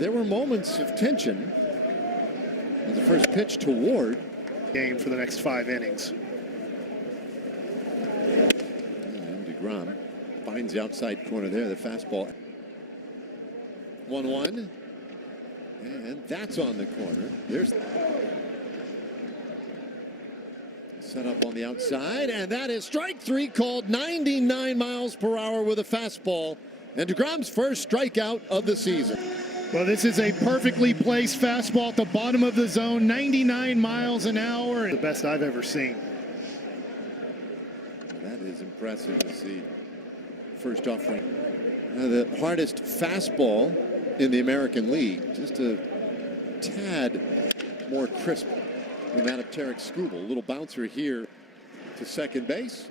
there were moments of tension as the first pitch to Ward. Game for the next 5 innings. And deGrom finds the outside corner there, the fastball. 1-1. And that's on the corner. There's set up on the outside, and that is strike 3, called 99 miles per hour with a fastball. And deGrom's first strikeout of the season. Well, this is a perfectly placed fastball at the bottom of the zone, 99 miles an hour. The best I've ever seen. That is impressive to see. First offering. The hardest fastball in the American League. Just a tad more crisp than that of Tarek Skubal. A little bouncer here to second base.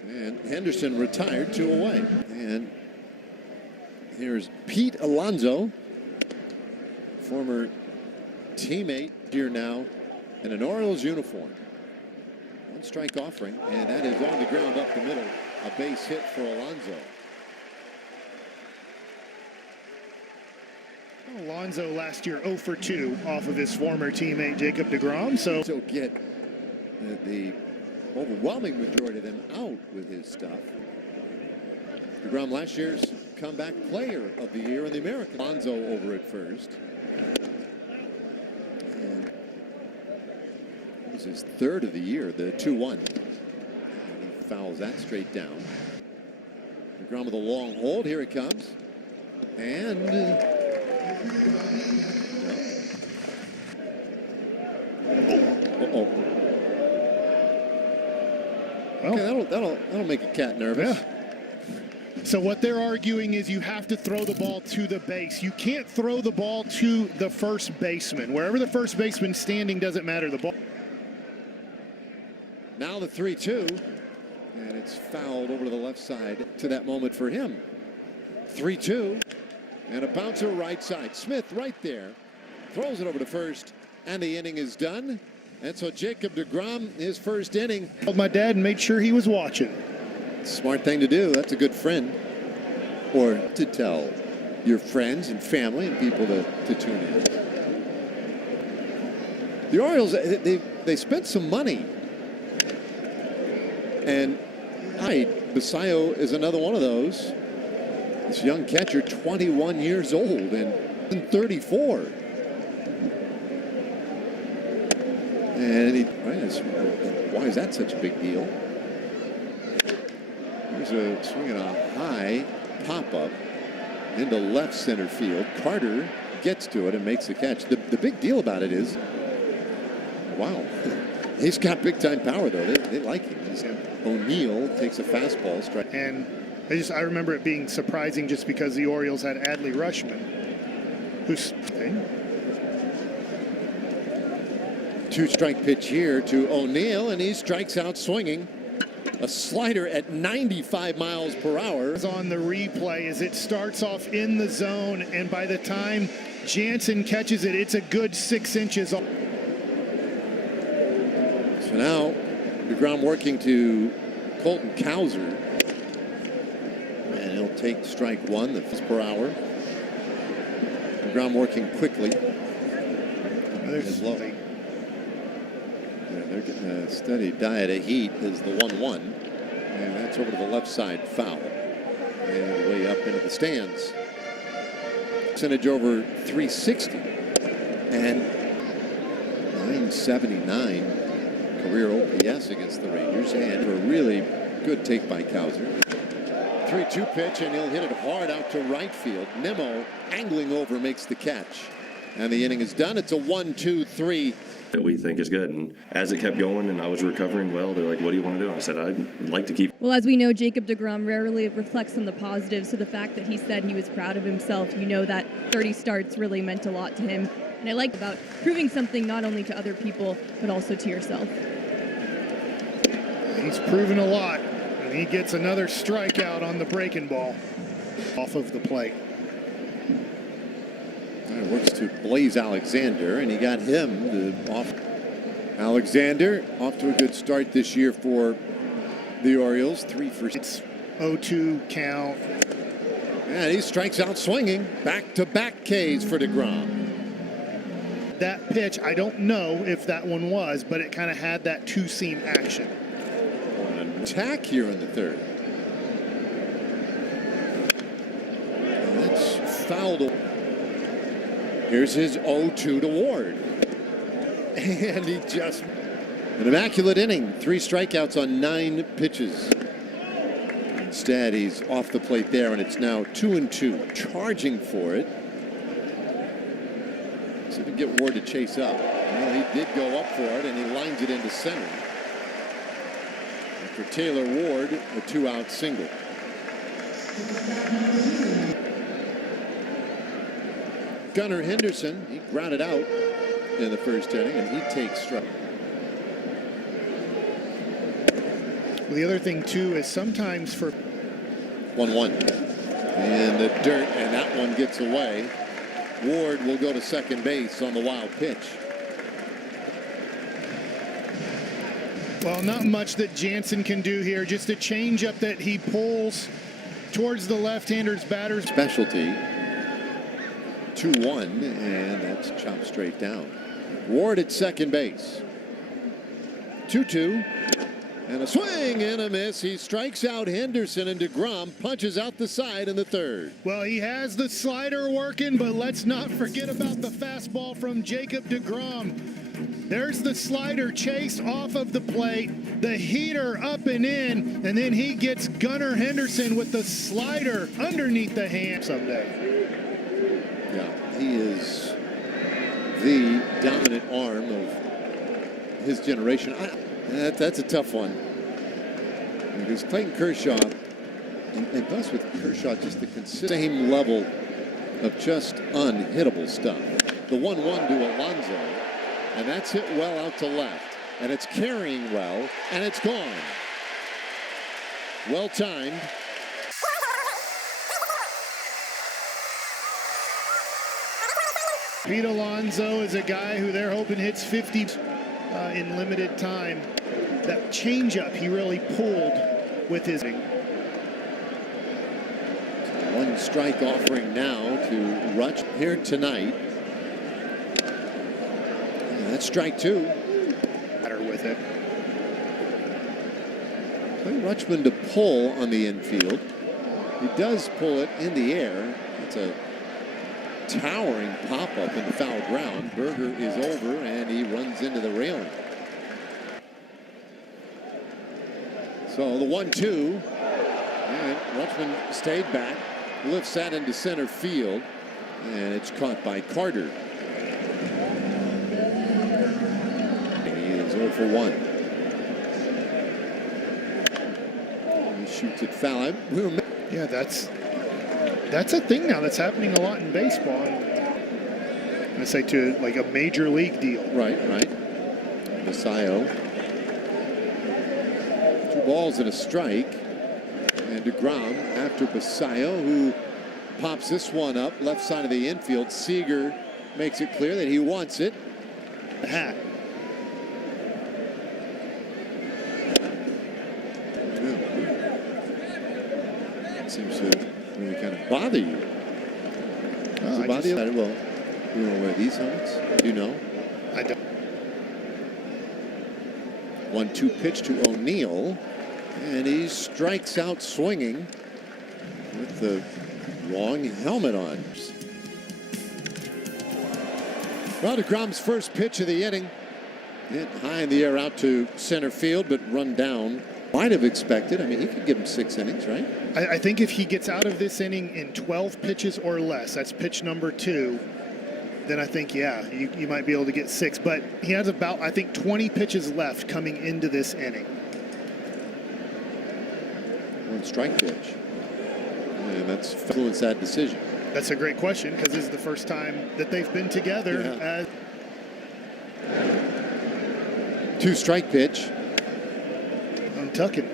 And Henderson retired 2 away. And here's Pete Alonso, former teammate here now in an Orioles uniform. 1 strike offering, and that is on the ground up the middle. A base hit for Alonso. Alonso last year 0 for 2 off of his former teammate Jacob deGrom. So get the overwhelming majority of them out with his stuff. deGrom, last year's comeback player of the year in the American. Alonso over at first. And it was his 3rd of the year, the 2-1. And he fouls that straight down. deGrom with a long hold. Here it comes. And okay, that'll make a cat nervous. Yeah. So what they're arguing is you have to throw the ball to the base. You can't throw the ball to the first baseman. Wherever the first baseman's standing doesn't matter. The ball. Now the 3-2, and it's fouled over to the left side to that moment for him. 3-2, and a bouncer right side. Smith right there, throws it over to first, and the inning is done. And so Jacob deGrom, his first inning. Called my dad and made sure he was watching. Smart thing to do. That's a good friend. Or to tell your friends and family and people to tune in. The Orioles, they spent some money. And Basayo is another one of those. This young catcher, 21 years old and 34. And why is that such a big deal? There's a swing and a high pop-up into left center field. Carter gets to it and makes the catch. The big deal about it is, wow, he's got big-time power, though. They like him. O'Neill takes a fastball strike. And I remember it being surprising just because the Orioles had Adley Rutschman, who's... 2-strike pitch here to O'Neill, and he strikes out swinging. A slider at 95 miles per hour. On the replay as it starts off in the zone, and by the time Jansen catches it, it's a good 6 inches off. So now deGrom working to Colton Cowser, and he'll take strike 1, the first per hour. deGrom working quickly. There's low. They're getting a steady diet of heat as the 1-1. And that's over to the left side, foul. And way up into the stands. Percentage over 360. And 979 career OPS against the Rangers. And a really good take by Cowser. 3-2 pitch, and he'll hit it hard out to right field. Nimmo angling over makes the catch. And the inning is done. It's a 1-2-3. That we think is good. And as it kept going and I was recovering well, they're like, what do you want to do? I said, I'd like to keep. Well, as we know, Jacob deGrom rarely reflects on the positives. So the fact that he said he was proud of himself, you know that 30 starts really meant a lot to him. And I like about proving something not only to other people, but also to yourself. He's proven a lot. And he gets another strikeout on the breaking ball off of the plate. It works to Blaze Alexander, and he got him off. Alexander off to a good start this year for the Orioles. 3 for 6. It's 0-2 count. And he strikes out swinging. Back-to-back Ks for deGrom. That pitch, I don't know if that one was, but it kind of had that two-seam action. An attack here in the third. And that's fouled. Here's his 0-2 to Ward. And he just... An immaculate inning. 3 strikeouts on 9 pitches. Instead, he's off the plate there, and it's now 2-2. Charging for it. See if we can get Ward to chase up. Well, he did go up for it, and he lines it into center. And for Taylor Ward, a 2-out single. Gunnar Henderson, he grounded out in the first inning, and he takes strike. Well, the other thing, too, is sometimes for 1-1 in the dirt, and that one gets away. Ward will go to second base on the wild pitch. Well, not much that Jansen can do here. Just a changeup that he pulls towards the left-hander's batter's Specialty. 2-1, and that's chopped straight down. Ward at second base. 2-2. And a swing and a miss. He strikes out Henderson, and deGrom punches out the side in the third. Well, he has the slider working, but let's not forget about the fastball from Jacob deGrom. There's the slider chased off of the plate, the heater up and in, and then he gets Gunnar Henderson with the slider underneath the hand someday. Yeah, he is the dominant arm of his generation. That's a tough one. Because Clayton Kershaw, and thus with Kershaw, just the same level of just unhittable stuff. The 1-1 to Alonso, and that's hit well out to left, and it's carrying well, and it's gone. Well timed. Pete Alonso is a guy who they're hoping hits 50 in limited time. That changeup he really pulled with his. 1 strike offering now to Rutsch here tonight. And that's strike 2. Batter with it. Clay Rutschman to pull on the infield. He does pull it in the air. It's a towering pop-up in the foul ground. Berger is over, and he runs into the railing. So the 1-2, and Rutschman stayed back, lifts that into center field, and it's caught by Carter. He is 0 for 1. He shoots it foul. Yeah, that's a thing now that's happening a lot in baseball. I say to like a major league deal. Right. Basayo. 2 balls and a strike. And deGrom after Basayo, who pops this one up left side of the infield. Seager makes it clear that he wants it. The hat. It seems to really kind of bother you. Does it bother you? Well, you want to wear these helmets? Do you know? I don't. 1-2 pitch to O'Neill, and he strikes out swinging with the long helmet on. Well, deGrom's first pitch of the inning, hit high in the air out to center field, but run down. Might have expected. I mean, he could give him 6 innings, right? I think if he gets out of this inning in 12 pitches or less, that's pitch number 2, then I think, yeah, you might be able to get 6. But he has about, I think, 20 pitches left coming into this inning. 1 strike pitch. And that's influenced that decision. That's a great question because this is the first time that they've been together. Yeah. 2 strike pitch. I'm tucking.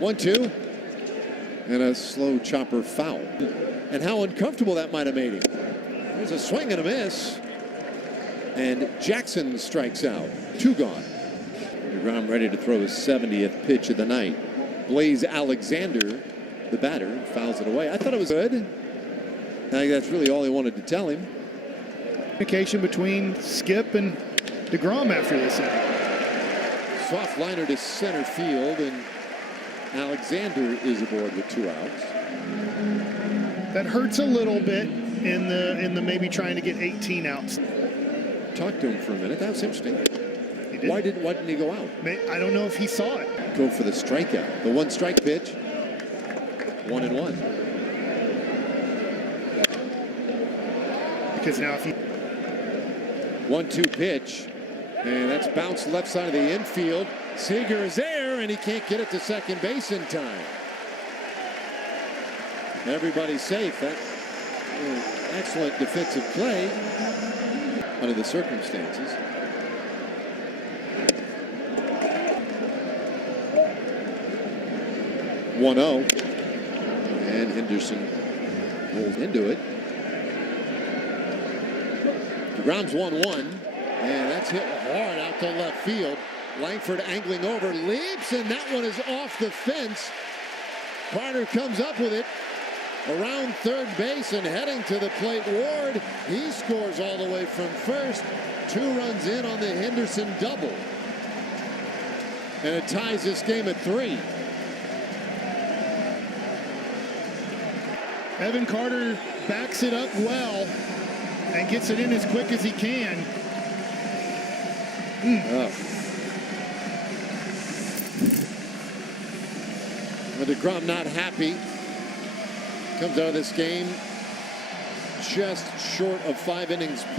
1-2. And a slow chopper foul. And how uncomfortable that might have made him. There's a swing and a miss. And Jackson strikes out. 2 gone. deGrom ready to throw his 70th pitch of the night. Blaze Alexander, the batter and fouls it away. I thought it was good. I think that's really all he wanted to tell him. Communication between Skip and deGrom after this inning. Soft liner to center field, and Alexander is aboard with 2 outs. That hurts a little bit in the maybe trying to get 18 outs. Talked to him for a minute. That was interesting. He did. Why didn't he go out? I don't know if he saw it. Go for the strikeout. The 1-strike pitch. 1-1. Because now if he 1-2 pitch, and that's bounced left side of the infield. Seager is there, and he can't get it to second base in time. Everybody's safe. That's excellent defensive play under the circumstances. (1-0), and Henderson rolls into it. deGrom's 1-1, and that's hit hard out to left field. Langford angling over, leaps, and that one is off the fence. Carter comes up with it around third base and heading to the plate. Ward, he scores all the way from first. 2 runs in on the Henderson double. And it ties this game at 3. Evan Carter backs it up well and gets it in as quick as he can. deGrom not happy. Comes out of this game just short of 5 innings pitched.